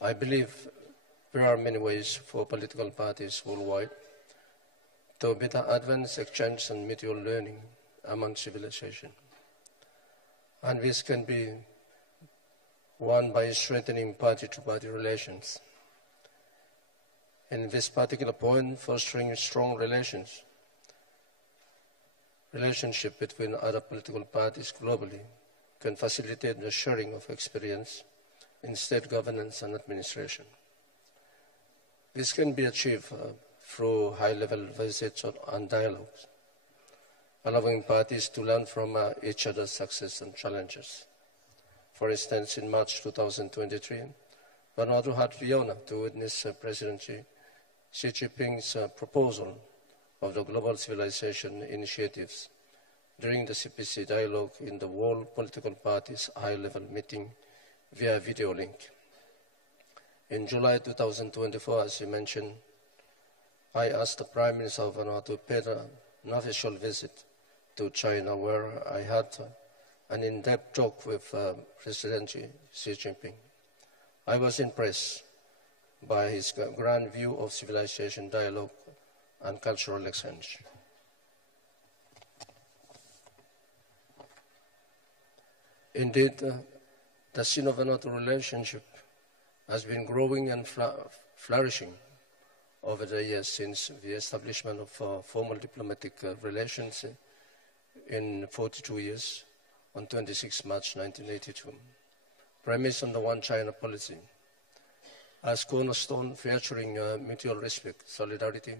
I believe there are many ways for political parties worldwide to better advance exchange and mutual learning among civilization. And this can be one by strengthening party-to-party relations. In this particular point, fostering strong relationship between other political parties globally can facilitate the sharing of experience in state governance and administration. This can be achieved through high-level visits and dialogues, allowing parties to learn from each other's success and challenges. For instance, in March 2023, Vanuatu had the honor to witness President Xi Jinping's proposal of the Global Civilization Initiatives during the CPC dialogue in the World Political Parties high-level meeting via video link. In July 2024, as you mentioned, I asked the Prime Minister of Vanuatu to pay an official visit to China, where I had an in-depth talk with President Xi Jinping. I was impressed by his grand view of civilization dialogue and cultural exchange. Indeed, the Sino-Vanuatu relationship has been growing and flourishing over the years since the establishment of formal diplomatic relations in 42 years on 26 March 1982, premised on the One China policy as cornerstone featuring mutual respect, solidarity,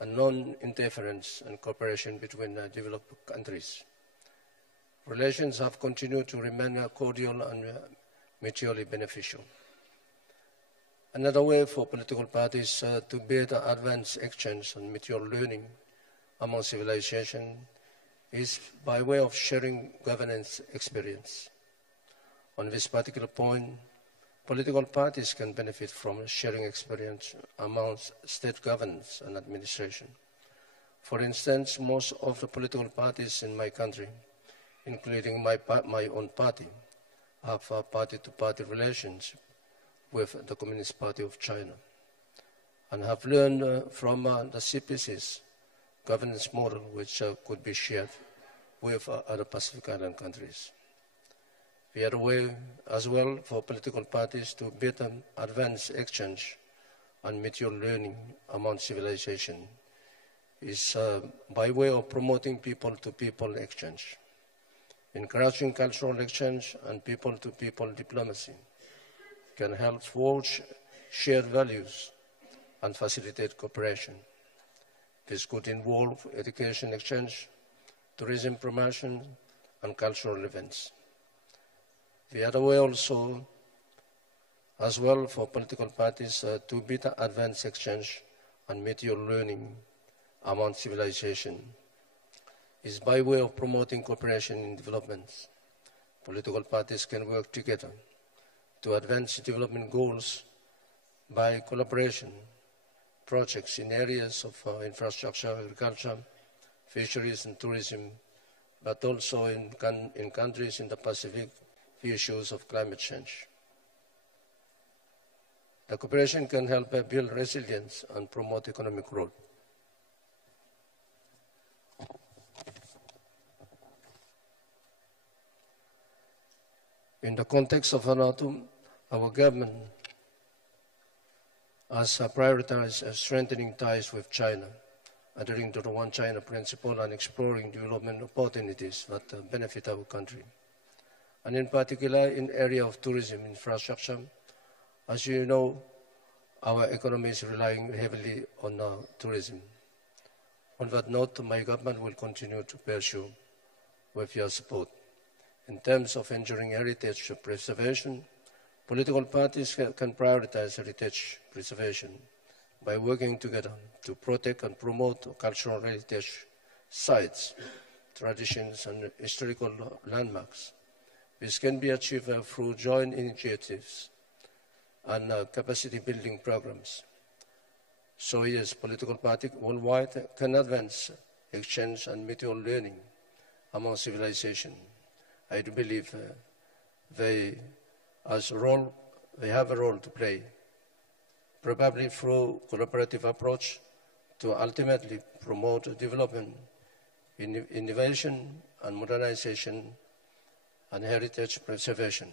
and non-interference and cooperation between developed countries. Relations have continued to remain cordial and mutually beneficial. Another way for political parties to better advance exchange and mutual learning among civilization is by way of sharing governance experience. On this particular point, political parties can benefit from sharing experience amongst state governance and administration. For instance, most of the political parties in my country, including my own party, have party-to-party relations with the Communist Party of China and have learned from the CPC's governance model, which could be shared with other Pacific Island countries. The other way as well for political parties to better advance exchange and mutual learning among civilization is by way of promoting people-to-people exchange, encouraging cultural exchange and people-to-people diplomacy can help forge shared values and facilitate cooperation. This could involve education exchange, tourism promotion, and cultural events. The other way also, as well for political parties to better advance exchange and mutual learning among civilization is by way of promoting cooperation in development. Political parties can work together to advance development goals by collaboration, projects in areas of infrastructure, agriculture, fisheries and tourism, but also in countries in the Pacific, the issues of climate change. The cooperation can help build resilience and promote economic growth. In the context of Vanuatu, our government has prioritized strengthening ties with China, adhering to the One China principle and exploring development opportunities that benefit our country. And in particular, in area of tourism infrastructure, as you know, our economy is relying heavily on tourism. On that note, my government will continue to pursue with your support. In terms of enduring heritage preservation, political parties can prioritize heritage preservation by working together to protect and promote cultural heritage sites, traditions, and historical landmarks. This can be achieved through joint initiatives and capacity building programs. So yes, political parties worldwide can advance exchange and mutual learning among civilization. I do believe they, as role we have a role to play, probably through collaborative approach to ultimately promote development, innovation and modernization and heritage preservation.